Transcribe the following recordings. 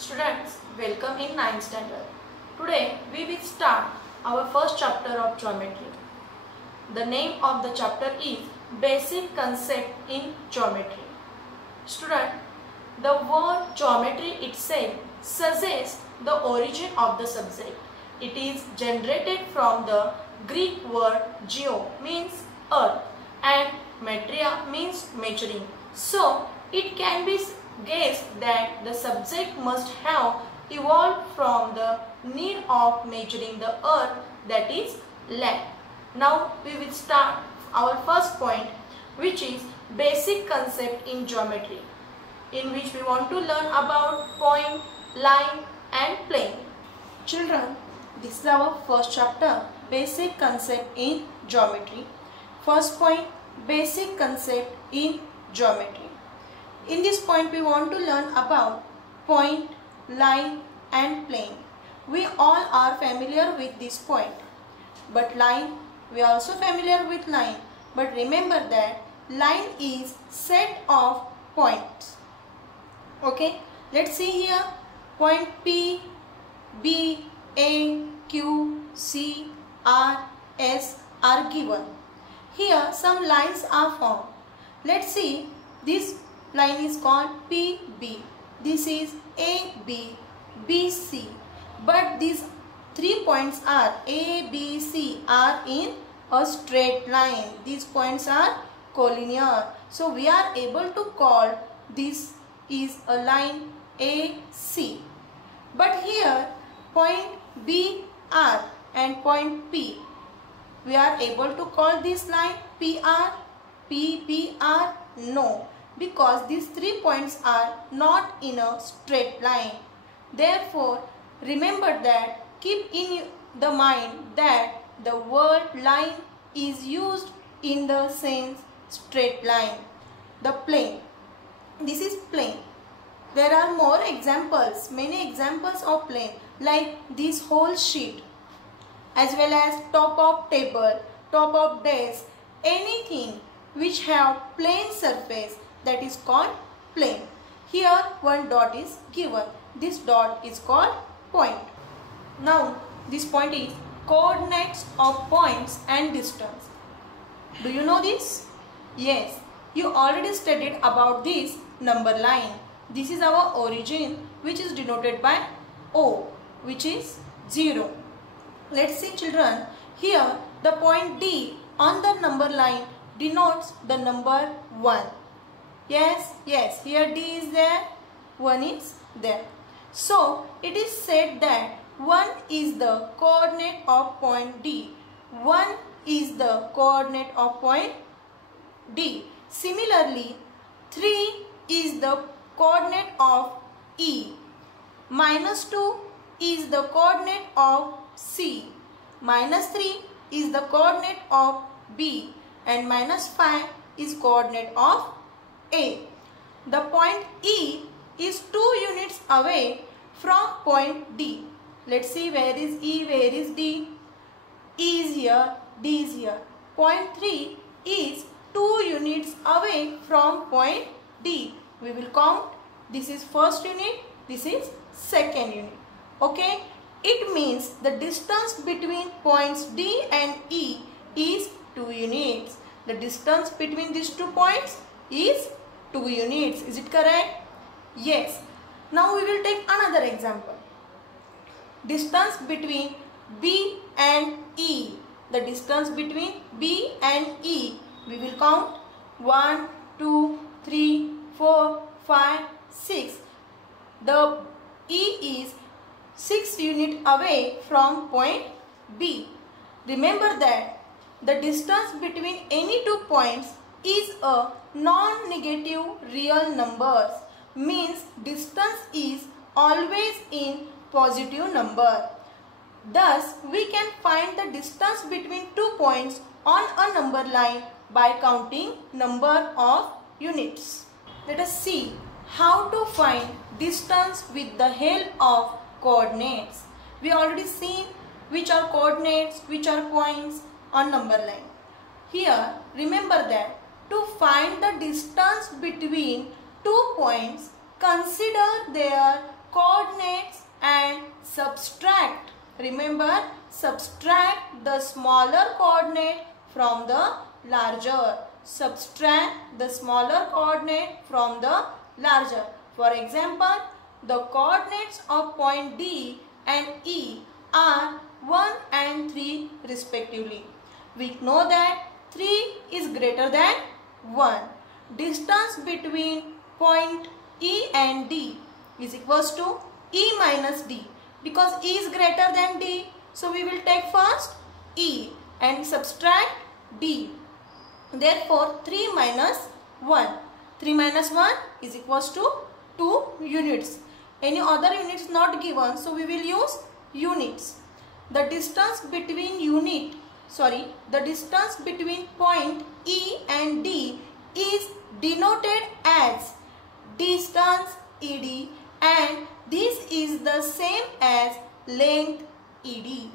Students, welcome in 9th standard. Today we will start our first chapter of geometry. The name of the chapter is Basic Concept in Geometry. Student, the word geometry itself suggests the origin of the subject. It is generated from the Greek word geo means earth and metria means measuring. So it can be guessed that the subject must have evolved from the need of measuring the earth, that is land. Now we will start our first point, which is basic concept in geometry, in which we want to learn about point, line and plane. Children, this is our first chapter, basic concept in geometry. First point, basic concept in geometry. In this point we want to learn about point, line and plane. We all are familiar with this point. But line, we are also familiar with line. But remember that line is set of points. Okay, let's see here. Point P, B, A, Q, C, R, S are given. Here some lines are formed. Let's see, this line is called PB. This is AB, BC. But these 3 points are A, B, C are in a straight line. These points are collinear. So we are able to call this is a line AC. But here point BR and point P, we are able to call this line PR, PPR? No, because these 3 points are not in a straight line. Therefore, remember that, keep in the mind that the word line is used in the sense straight line. The plane, this is plane. There are more examples, many examples of plane, like this whole sheet, as well as top of table, top of desk, anything which have plane surface, that is called plane. Here one dot is given. This dot is called point. Now this point is coordinates of points and distance. Do you know this? Yes, you already studied about this number line. This is our origin, which is denoted by O, which is 0. Let's see children, here the point D on the number line denotes the number 1. Yes, here D is there, 1 is there. So it is said that 1 is the coordinate of point D. 1 is the coordinate of point D. Similarly, 3 is the coordinate of E. -2 is the coordinate of C. -3 is the coordinate of B. And -5 is coordinate of A. The point E is 2 units away from point D. Let's see, where is E, where is D? E is here, D is here. Point 3 is 2 units away from point D. We will count. This is first unit, this is second unit. Okay, it means the distance between points D and E is 2 units. The distance between these 2 points is 2 units. Is it correct? Yes. Now we will take another example. Distance between B and E. The distance between B and E, we will count 1, 2, 3, 4, 5, 6. The E is 6 units away from point B. Remember that the distance between any 2 points is a non-negative real numbers, means distance is always in positive number. Thus, we can find the distance between 2 points on a number line by counting number of units. Let us see how to find distance with the help of coordinates. We already seen which are coordinates, which are points on number line. Here, remember that to find the distance between 2 points, consider their coordinates and subtract. Remember, subtract the smaller coordinate from the larger. Subtract the smaller coordinate from the larger. For example, the coordinates of point D and E are 1 and 3 respectively. We know that 3 is greater than 1. Distance between point E and D is equals to E minus D. Because E is greater than D, so we will take first E and subtract D. Therefore, 3 minus 1. 3 minus 1 is equals to 2 units. Any other units not given, so we will use units. The distance between the distance between point E and D is denoted as distance ED, and this is the same as length ED.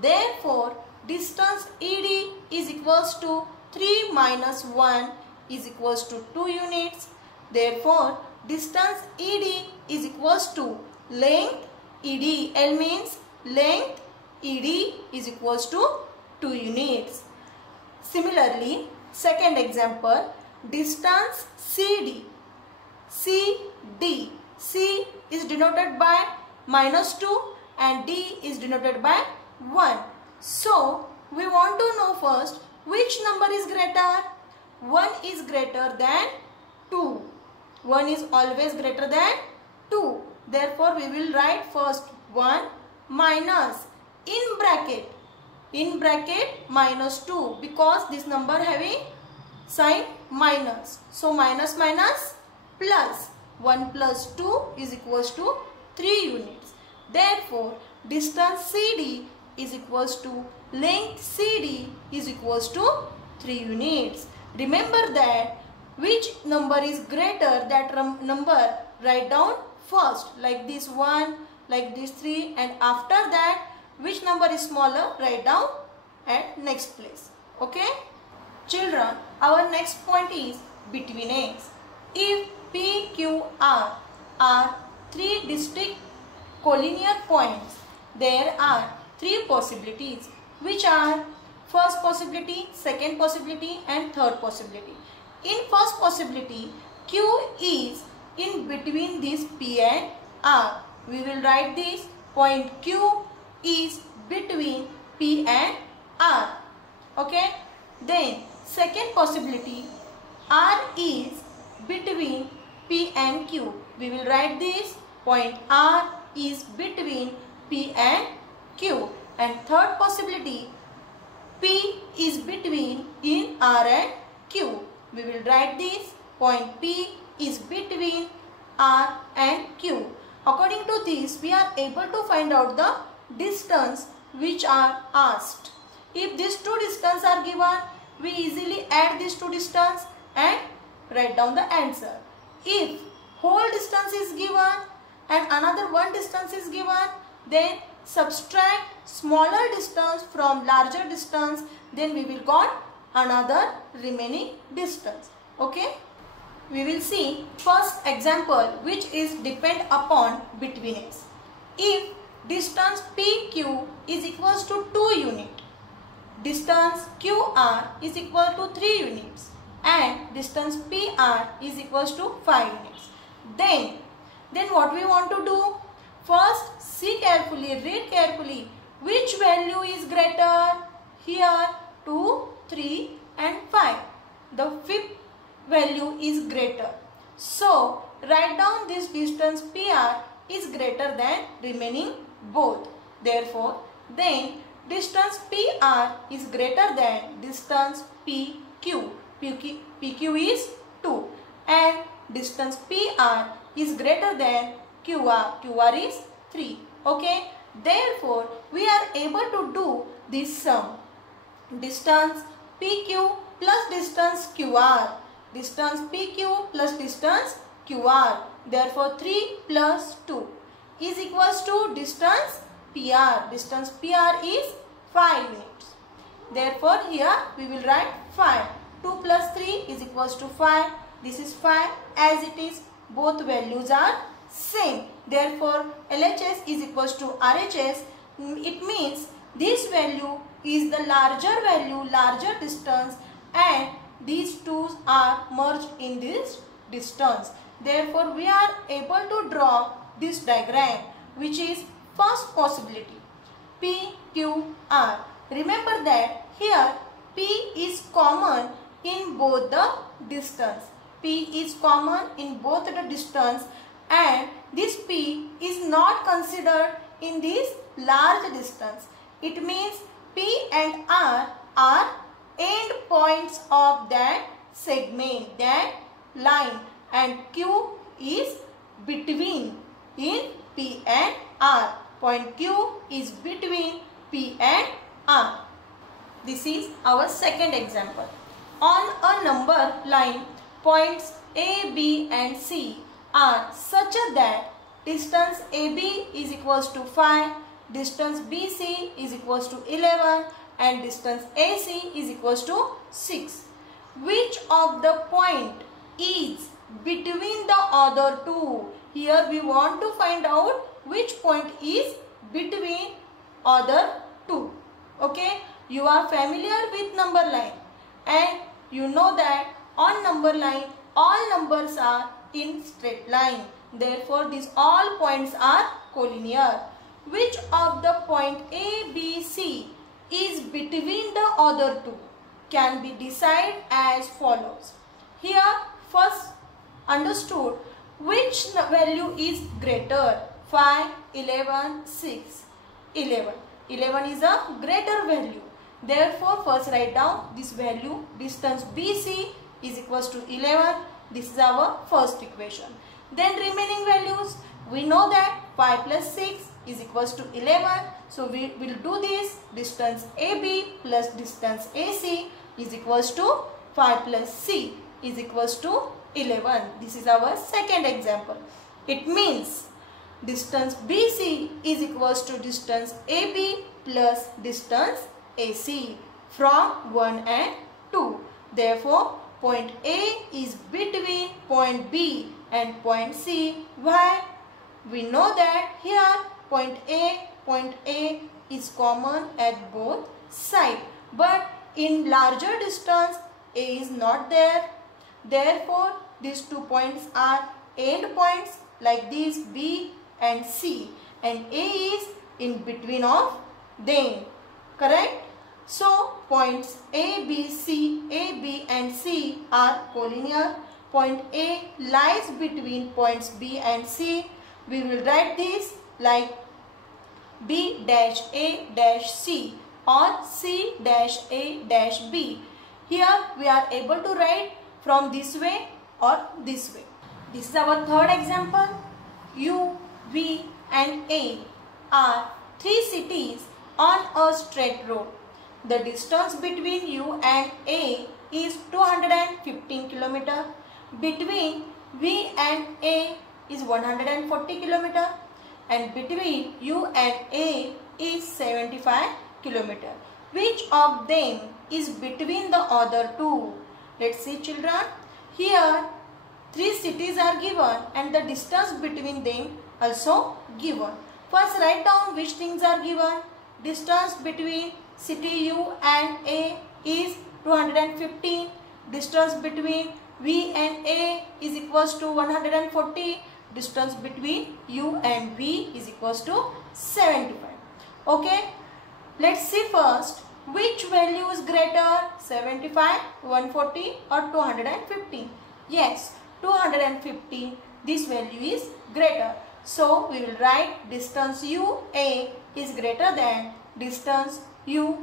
Therefore, distance ED is equals to 3 minus 1 is equals to 2 units. Therefore, distance ED is equals to length ED. L means length ED is equals to 2 units. Similarly, second example, distance CD. C is denoted by -2 and D is denoted by 1. So, we want to know first which number is greater. 1 is greater than 2. 1 is always greater than 2. Therefore, we will write first 1 minus in bracket -2, because this number having sign minus. So, minus plus. 1 plus 2 is equals to 3 units. Therefore, distance CD is equals to length CD is equals to 3 units. Remember that which number is greater, that number write down first, like this 1, like this 3, and after that which number is smaller, write down at next place. Okay? Children, our next point is between X. If P, Q, R are 3 distinct collinear points, there are 3 possibilities, which are first possibility, second possibility, and third possibility. In first possibility, Q is in between this P and R. We will write this point Q is between P and R. Okay? Then second possibility, R is between P and Q. We will write this point R is between P and Q. And third possibility, P is between in R and Q. We will write this point P is between R and Q. According to this, we are able to find out the distance which are asked. If these two distances are given, we easily add these two distances and write down the answer. If whole distance is given and another one distance is given, then subtract smaller distance from larger distance, then we will got another remaining distance. Okay? We will see first example, which is depend upon between X. If distance PQ is equals to 2 units, distance QR is equal to 3 units, and distance PR is equals to 5 units. Then what we want to do? First, see carefully, read carefully. Which value is greater? Here 2, 3 and 5. The fifth value is greater. So, write down this distance PR is greater than remaining both. Therefore, then distance PR is greater than distance PQ. PQ is 2 and distance PR is greater than QR. QR is 3. Okay. Therefore, we are able to do this sum. Distance PQ plus distance QR. Distance PQ plus distance QR. Therefore, 3 plus 2 is equals to distance PR. Distance PR is 5 units. Therefore, here we will write 5. 2 plus 3 is equals to 5. This is 5 as it is. Both values are same. Therefore, LHS is equals to RHS. It means this value is the larger value, larger distance, and these two are merged in this distance. Therefore, we are able to draw this diagram, which is first possibility. P, Q, R. Remember that here P is common in both the distance. P is common in both the distance, and this P is not considered in this large distance. It means P and R are end points of that segment, that line, and Q is between in P and R. Point Q is between P and R. This is our second example. On a number line, points A, B and C are such that distance AB is equals to 5, distance BC is equals to 11, and distance AC is equals to 6. Which of the point is between the other two? Here we want to find out which point is between other two. Okay, you are familiar with number line, and you know that on number line all numbers are in straight line. Therefore, these all points are collinear. Which of the point A, B, C is between the other two can be decided as follows. Here first understood which value is greater. 5, 11, 6. 11. 11 is a greater value. Therefore, first write down this value. Distance BC is equals to 11. This is our first equation. Then remaining values, we know that 5 plus 6 is equals to 11. So we will do this. Distance AB plus distance AC is equals to 5 plus C is equals to 11. This is our second example. It means distance BC is equals to distance AB plus distance AC from 1 and 2. Therefore, point A is between point B and point C. Why? We know that here point A is common at both sides. But in larger distance, A is not there. Therefore, these 2 points are end points like these B and C, and A is in between of them. Correct? So, points A, B, C, A, B and C are collinear. Point A lies between points B and C. We will write this like B dash A dash C or C dash A dash B. Here we are able to write from this way or this way. This is our third example. U, V and A are 3 cities on a straight road. The distance between U and A is 215 km. Between V and A is 140 km. And between U and A is 75 km. Which of them is between the other two? Let's see, children. Here 3 cities are given and the distance between them also given. First write down which things are given. Distance between city U and A is 215. Distance between V and A is equals to 140. Distance between U and V is equals to 75. Okay. Let's see first which value is greater, 75, 140 or 215. Yes, 215. This value is greater. So we will write distance UA is greater than distance UVA,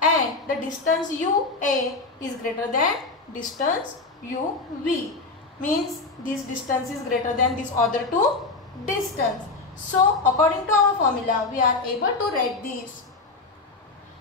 and the distance UA is greater than distance UV. Means this distance is greater than this other two distance. So according to our formula, we are able to write this.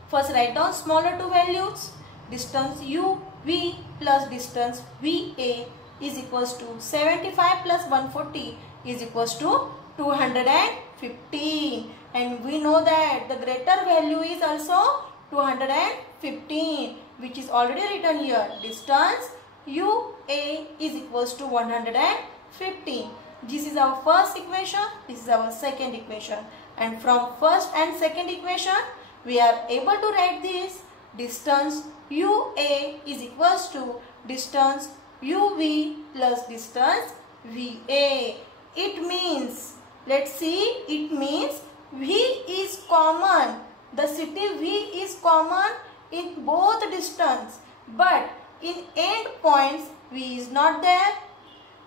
First write down smaller two values. Distance UV plus distance VA is equals to 75 plus 140 is equals to 215. And we know that the greater value is also 215, which is already written here. Distance UA is equals to 115. 15. This is our first equation, this is our second equation, and from first and second equation we are able to write this: distance UA is equals to distance UV plus distance VA. It means, let's see, it means V is common. The city V is common in both distance, but in end points V is not there.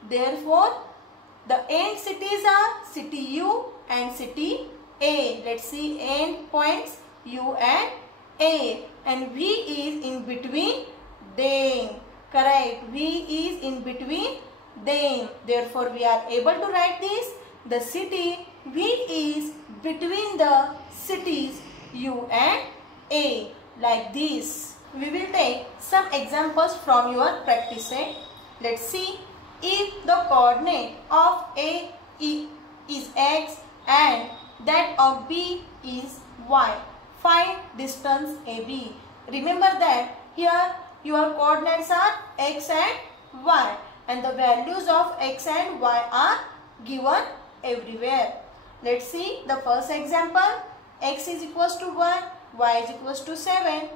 Therefore, the end cities are city U and city A. Let's see end points U and A, and V is in between them. Correct. V is in between them. Therefore, we are able to write this: the city V is between the cities U and A, like this. We will take some examples from your practice set. Let's see. If the coordinate of A is X and that of B is Y, find distance AB. Remember that here your coordinates are X and Y, and the values of X and Y are given everywhere. Let's see the first example. X is equals to 1, Y is equals to 7.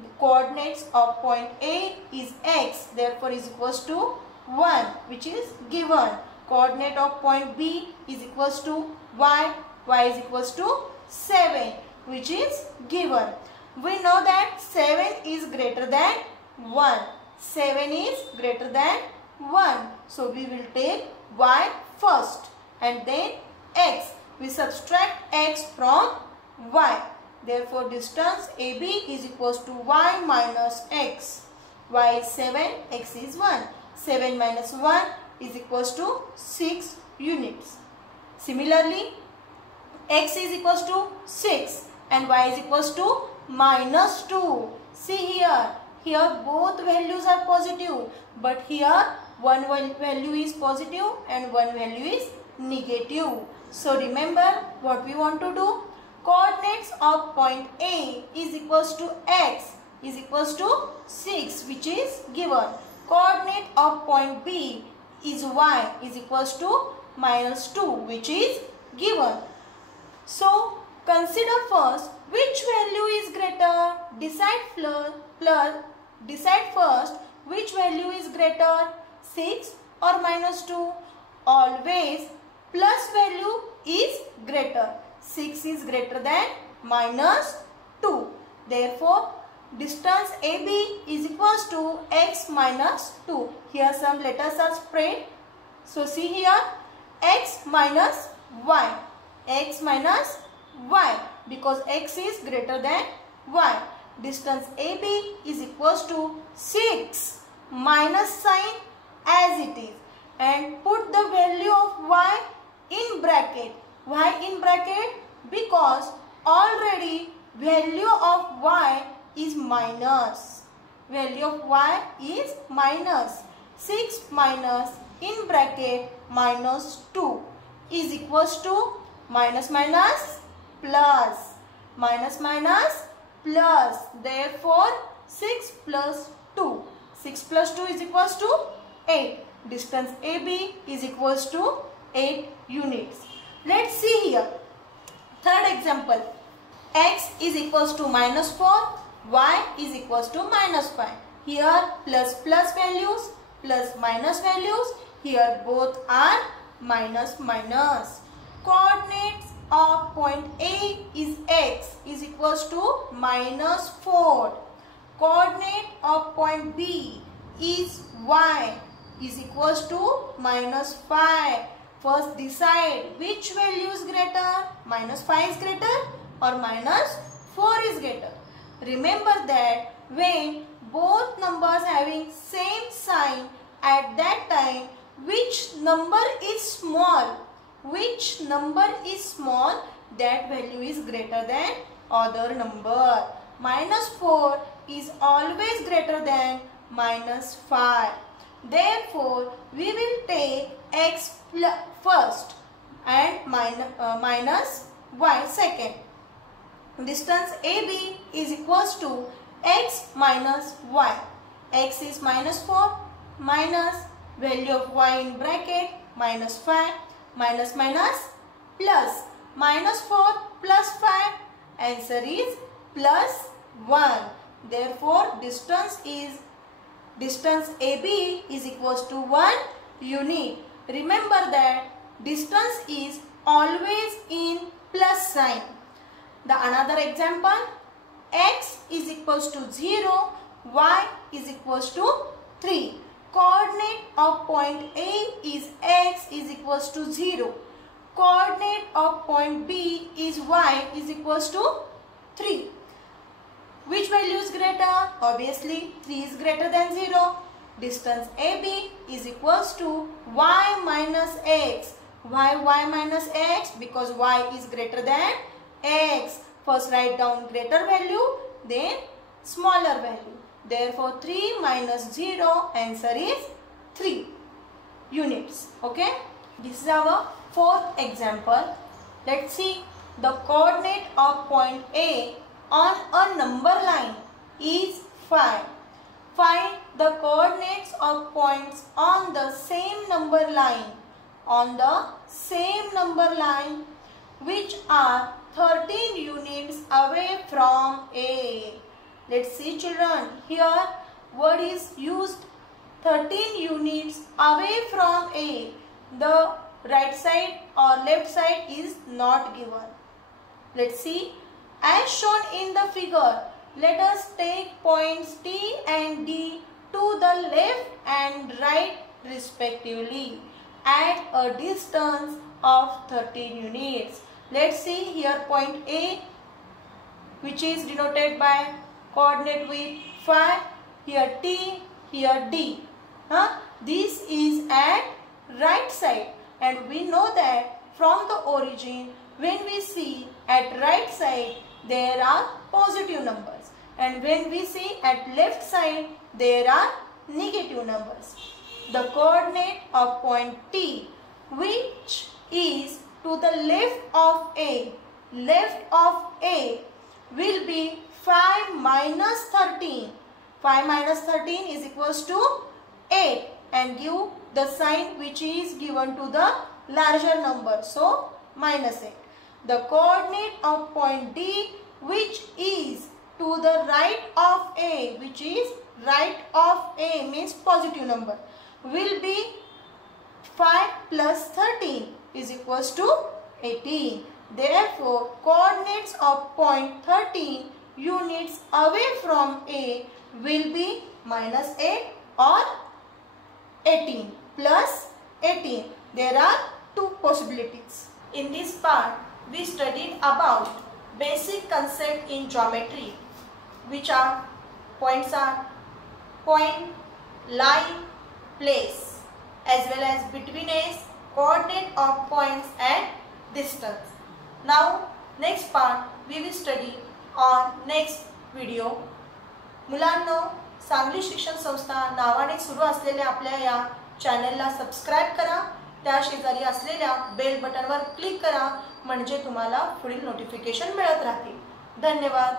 The coordinates of point A is X, therefore is equals to 1, which is given. Coordinate of point B is equals to Y, Y is equals to 7, which is given. We know that 7 is greater than 1. 7 is greater than 1. So we will take Y first and then X. We subtract X from Y. Therefore, distance AB is equals to Y minus X. Y is 7, X is 1. 7 minus 1 is equals to 6 units. Similarly, X is equals to 6 and Y is equals to minus 2. See here. Here both values are positive, but here one value is positive and one value is negative. So remember what we want to do. Coordinates of point A is equals to X is equals to 6, which is given. Coordinate of point B is Y is equals to minus 2, which is given. So consider first which value is greater. Decide first which value is greater, 6 or minus 2. Always plus value is greater. 6 is greater than minus 2. Therefore, distance AB is equals to X minus 2. Here some letters are spread. So see here, X minus Y. X minus Y, because X is greater than Y. Distance AB is equals to 6 minus sign as it is, and put the value of Y in bracket. Why in bracket? Because already value of Y is minus. Value of Y is minus. 6 minus in bracket minus 2 is equals to minus minus plus. Minus minus plus. Therefore 6 plus 2. 6 plus 2 is equals to 8. Distance AB is equals to 8 units. Let's see here. Third example. X is equals to minus 4. Y is equals to minus 5. Here plus values, plus minus values. Here both are minus minus. Coordinates of point A is X is equals to minus 4. Coordinate of point B is Y is equals to minus 5. First decide which value is greater. Minus 5 is greater or minus 4 is greater. Remember that when both numbers having same sign, at that time which number is small, that value is greater than other number. Minus 4 is always greater than minus 5. Therefore, we will take X first and minus Y second. Distance AB is equals to X minus Y. X is minus 4 minus value of Y in bracket minus 5, minus minus plus, minus 4 plus 5, answer is plus 1. Therefore, distance AB is equals to 1 unit. Remember that distance is always in plus sign. The another example, x is equals to 0, y is equals to 3. Coordinate of point A is x is equals to 0. Coordinate of point B is y is equals to 3. Which value is greater? Obviously 3 is greater than 0. Distance AB is equals to y minus x. Why y minus x? Because y is greater than x. First write down greater value, then smaller value. Therefore 3 minus 0, answer is 3 units. Okay. This is our fourth example. Let's see. The coordinate of point A on a number line is 5. Find the coordinates of points on the same number line. On the same number line which are 13 units away from A. Let's see children. Here word is used 13 units away from A. The right side or left side is not given. Let's see. As shown in the figure, let us take points T and D to the left and right respectively at a distance of 13 units. Let's see here point A, which is denoted by coordinate with 5, here T, here D. This is at right side, and we know that from the origin when we see at right side there are positive numbers, and when we see at left side there are negative numbers. The coordinate of point T, which is to the left of A, will be 5 minus 13. 5 minus 13 is equals to 8, and give the sign which is given to the larger number, so minus 8. The coordinate of point D, which is to the right of A, which is right of A means positive number, will be 5 plus 13 is equals to 18. Therefore, coordinates of point 13 units away from A will be minus 8 or 18 plus 18. There are two possibilities. In this part, we studied about basic concept in geometry, which are points are point, line, place, as well as between A's, coordinate of points and distance. Now next part we will study on next video. मुलांनो, सांगली शिक्षण संस्था नावाने सुरू असलेल्या आपल्या या चॅनलला subscribe करा. त्या शेजारी असलेल्या बेल बटनवर क्लिक करा, म्हणजे तुम्हाला पुढील नोटिफिकेशन मिळत राहतील. धन्यवाद.